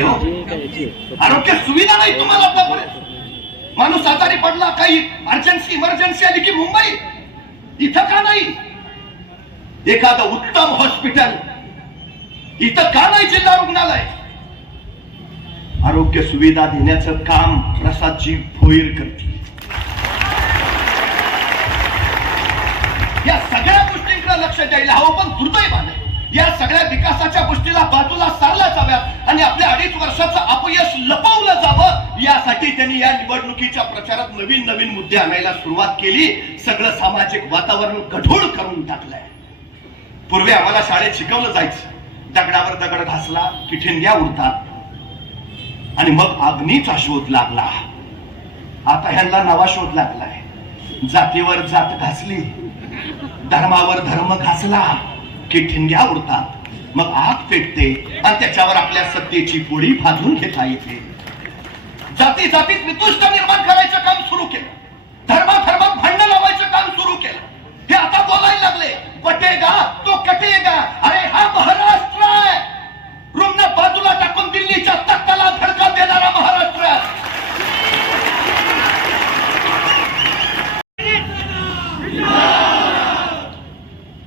माहितीये हो. आरोग्य सुविधा नाही तुम्हाला आतापर्यंत माणूस आजारी पडला काही अर्जन्सी इमर्जन्सी आली की मुंबई. इथं का नाही? एखादं उत्तम हॉस्पिटल इथं का नाही जिल्हा रुग्णालय? आरोग्य सुविधा देण्याचं काम प्रसादजी भोईर करते या सगळ्या गोष्टींकडे लक्ष द्यायला हवं पण दुर्दैवाने या सगळ्या विकासाच्या गोष्टी जावं त्यांनी या निवडणुकीच्या प्रचारात नवीन नवीन मुद्दे आणायला सुरुवात केली. सगळं सामाजिक वातावरण कठोर करून टाकलंय. पूर्वी आम्हाला शाळेत शिकवलं जायचं. दगडावर दगड घासला की ठिणग्या उडतात. आणि मग अग्नीचा शोध लागला. आता ह्यांना नवा शोध लागलाय. जातीवर जात घासली धर्मावर धर्म घासला की ठिणग्या उडतात. मग आग पेटते आणि त्याच्यावर आपल्या सत्तेची पोळी भाजून घेता येते. जाती जातीत वितुष्ट निर्माण करायचं काम सुरू केलं. धर्मा धर्मात भांडण लावायचं काम सुरू केलं. हे आता बोलायला लागले. पटेगा तो कटेगा अरे हा महाराष्ट्र आहे. रुग्ण बाजूला टाकून दिल्लीच्या तख्ताला धडका देणारा महाराष्ट्र आहे.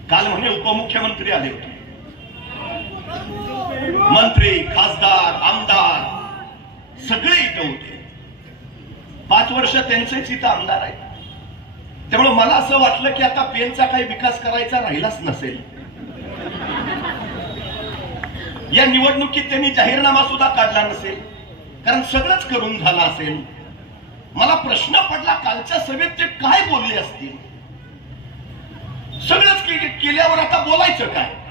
काल म्हणे उपमुख्यमंत्री आले होते. मंत्री खासदार आमदार सगळे इथं होते. पाच वर्ष त्यांचेच इथं आमदार आहेत. त्यामुळे मला असं वाटलं की आता पेनचा काही विकास करायचा राहिलाच नसेल. या निवडणुकीत त्यांनी जाहीरनामा सुद्धा काढला नसेल. कारण सगळंच करून झालं असेल. मला प्रश्न पडला कालच्या सभेत ते काय बोलले असतील? सगळंच केल्यावर आता बोलायचं काय?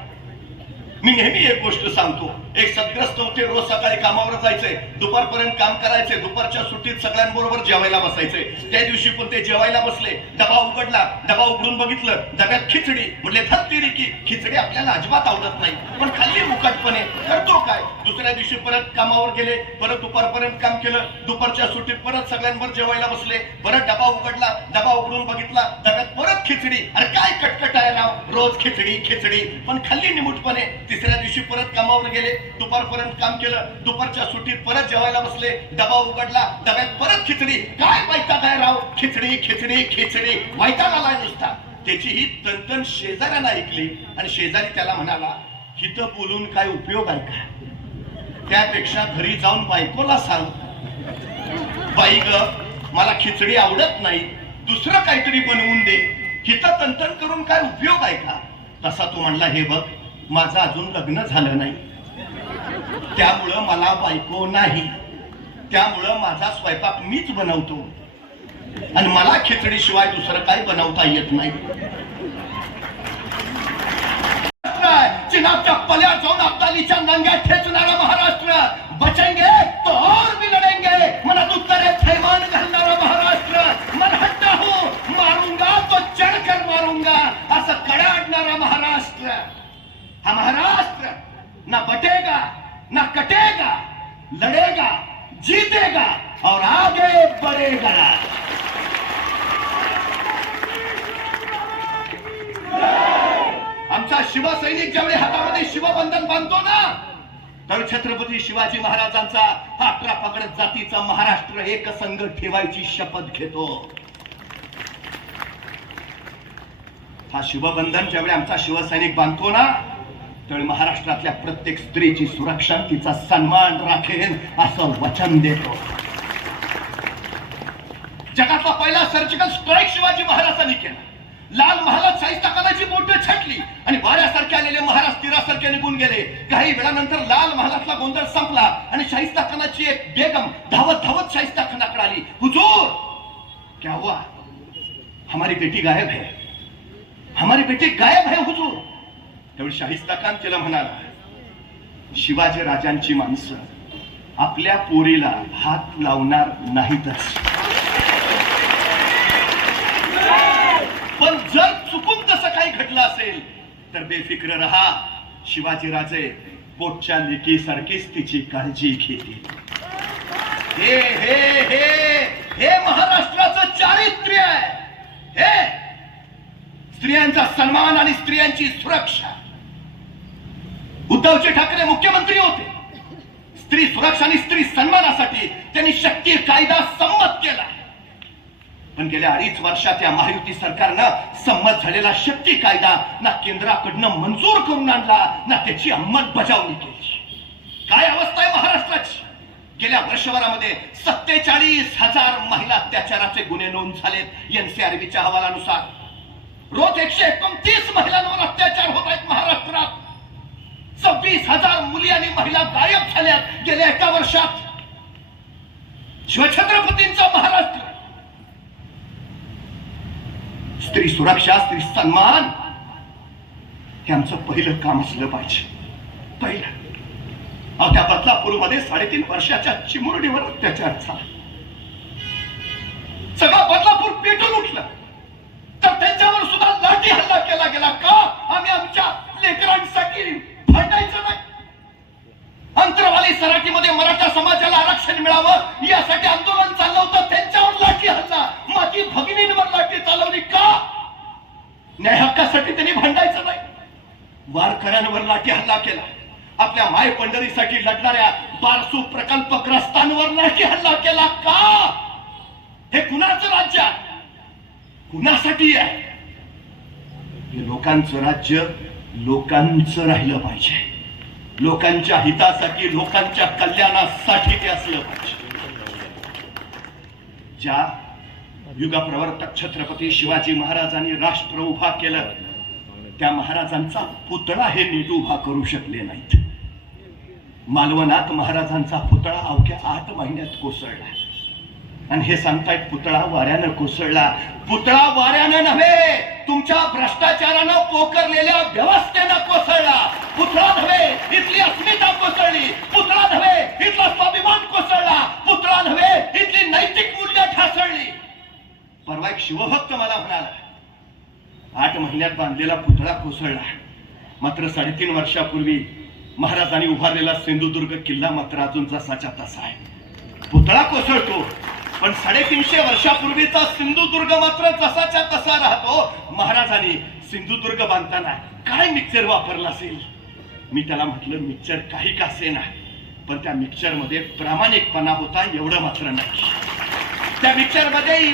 मी नेहमी एक गोष्ट सांगतो. एक सदग्रस्त होते रोज सकाळी कामावर जायचंय दुपारपर्यंत काम करायचे दुपारच्या सुट्टीत सगळ्यांबरोबर जेवायला बसायचे. त्या दिवशी पण ते जेवायला बसले डबा उघडला डबा उघडून बघितलं डब्यात खिचडी म्हटले धत्तिरी की खिचडी आपल्याला अजिबात आवडत नाही पण खाल्ली मुकटपणे करतो काय? दुसऱ्या दिवशी परत कामावर गेले परत दुपारपर्यंत काम केलं दुपारच्या सुट्टीत परत सगळ्यांवर जेवायला बसले परत डबा उघडला डबा उघडून बघितला डब्यात खिचडी. अरे काय कटकट आहे राव रोज खिचडी खिचडी. पण खाल्ली निमूटपणे. तिसऱ्या दिवशी परत कामावर गेले. दुपारपर्यंत काम केलं. दुपारच्या सुट्टीत परत जेवायला बसले. डबा उघडला. डब्यात परत खिचडी. काय वैताग आहे राव? खिचडी खिचडी खिचडी. वैताग आलाय नुसता. त्याची ही तनतन शेजाऱ्यानं ऐकली. आणि शेजारी त्याला म्हणाला हिथं बोलून काय उपयोग आहे का? त्यापेक्षा घरी जाऊन बायकोला सांग. बाई ग मला खिचडी आवडत नाही. दुसरं काहीतरी बनवून दे. हिथं तंतन करून काय उपयोग आहे का? तसा तो म्हणला हे बघ माझं अजून लग्न झालं नाही. त्यामुळं मला बायको नाही. त्यामुळं माझा स्वयंपाक मीच बनवतो. आणि मला खिचडी शिवाय दुसरं काही बनवता येत नाही. चिनाबच्या पल्या जाऊन अब्दालीच्या नंग्या ठेचणारा महाराष्ट्र. बचेंगे तो और भी लढेंगे मनात उत्तरे थैमान घालणारा महाराष्ट्र मन हट्टा हो मारूंगा तो चढकर मारूंगा असं कडाडणारा महाराष्ट्र हा महाराष्ट्र ना बटेगा ना कटेगा लड़ेगा जीतेगा और आगे बढ़ेगा। आमचा शिवसैनिक ज्यावेळी हातामध्ये शिवबंधन बांधतो ना तर छत्रपती शिवाजी महाराजांचा हा पकडत जातीचा महाराष्ट्र एक संघ ठेवायची शपथ घेतो. हा शिवबंधन ज्यावेळी आमचा शिवसैनिक बांधतो ना तर महाराष्ट्रातल्या प्रत्येक स्त्रीची सुरक्षा तिचा सन्मान राखेन असं वचन देतो. जगातला पहिला सर्जिकल स्ट्राईक शिवाजी महाराजांनी केला. लाल महालात शाहिस्ताखानाची छाटली आणि वाऱ्यासारखे आलेले महाराज तीरासारखे निघून गेले. काही वेळानंतर लाल महालातला गोंधळ संपला आणि शाहिस्ताखानाची एक बेगम धावत धावत शाहिस्ताखानाकडे आली. हुजूर क्या हुआ? हमारी बेटी गायब है. हमारी बेटी गायब है हुजूर. त्यावेळी शाहिस्ता खान तिला म्हणाला शिवाजी राजांची माणसं आपल्या पोरीला हात लावणार नाहीतच. पण जर चुकून तसं काही घडलं असेल तर बेफिक्र रहा. शिवाजी राजे पोटच्या लेकीसारखीच तिची काळजी घेतील. हे हे हे हे महाराष्ट्राचं चारित्र्य आहे. हे स्त्रियांचा सन्मान आणि स्त्रियांची सुरक्षा. उद्धवजी ठाकरे मुख्यमंत्री होते. स्त्री सुरक्षा आणि स्त्री सन्मानासाठी त्यांनी शक्ती कायदा संमत केला. पण गेल्या अडीच वर्षात या महायुती सरकारनं संमत झालेला शक्ती कायदा ना केंद्राकडनं मंजूर करून आणला ना त्याची अंमलबजावणी केली. काय अवस्था आहे महाराष्ट्राची? गेल्या वर्षभरामध्ये सत्तेचाळीस हजार महिला अत्याचाराचे गुन्हे नोंद झालेत एनसीआरबीच्या अहवालानुसार रोज एकशे एकोणतीस महिलांवर अत्याचार होत आहेत महाराष्ट्रात. सव्वीस हजार मुली आणि महिला गायब झाल्यात गेल्या एका वर्षात. शिवछत्रपतींचा महाराष्ट्र. स्त्री सुरक्षा स्त्री सन्मान हे आमचं पहिलं काम असलं पाहिजे. पहिलं. अहो त्या बदलापूरमध्ये साडेतीन वर्षाच्या चिमुरडीवर अत्याचार झाला. सगळं बदलापूर पेटून उठलं. तर त्यांच्यावर सुद्धा लाठी हल्ला केला गेला का? आम्ही आमच्या लेकरांसाठी भांडायचं नाही अंतरवाली मराठा समाजाला आरक्षण मिळावं यासाठी आंदोलन चाललं होतं. त्यांच्यावर लाठी हल्ला. माझी भगिनींवर लाठी चालवली का? न्याय हक्कासाठी त्यांनी भांडायचं नाही. वारकऱ्यांवर लाठी हल्ला केला. आपल्या माय पंढरीसाठी लढणाऱ्या बारसू प्रकल्पग्रस्तांवर लाठी हल्ला केला का? हे कुणाचं राज्य आहे? कुणासाठी आहे? हे लोकांचं राज्य लोकांचं राहिलं पाहिजे. लोकांच्या हितासाठी लोकांच्या कल्याणासाठी ते असलं पाहिजे. ज्या युगा प्रवर्तक छत्रपती शिवाजी महाराजांनी राष्ट्र उभा केलं त्या महाराजांचा पुतळा हे नीट उभा करू शकले नाहीत. मालवणात महाराजांचा पुतळा अवघ्या आठ महिन्यात कोसळला. आणि हे सांगतायत पुतळा वाऱ्यानं कोसळला. पुतळा वाऱ्यानं नव्हे तुमच्या भ्रष्टाचारानं पोकरलेल्या व्यवस्थेनं कोसळला. पुतळा नव्हे इथली कोसळली पुतळा नव्हे इथला स्वाभिमान कोसळला. पुतळा नव्हे इथली नैतिक मूल्य ढासळली. परवा एक शिवभक्त मला म्हणाला आठ महिन्यात बांधलेला पुतळा कोसळला. मात्र साडेतीन वर्षापूर्वी महाराजांनी उभारलेला सिंधुदुर्ग किल्ला मात्र अजून जसाच्या तसा आहे. पुतळा कोसळतो पण साडेतीनशे वर्षापूर्वीचा सिंधुदुर्ग मात्र जसाच्या तसा राहतो. महाराजांनी सिंधुदुर्ग बांधताना काय मिक्सर वापरला असेल? मी त्याला म्हटलं मिक्सर काही कासे नाही पण त्या मिक्सरमध्ये प्रामाणिकपणा होता एवढं मात्र नाही. त्या मिक्सरमध्ये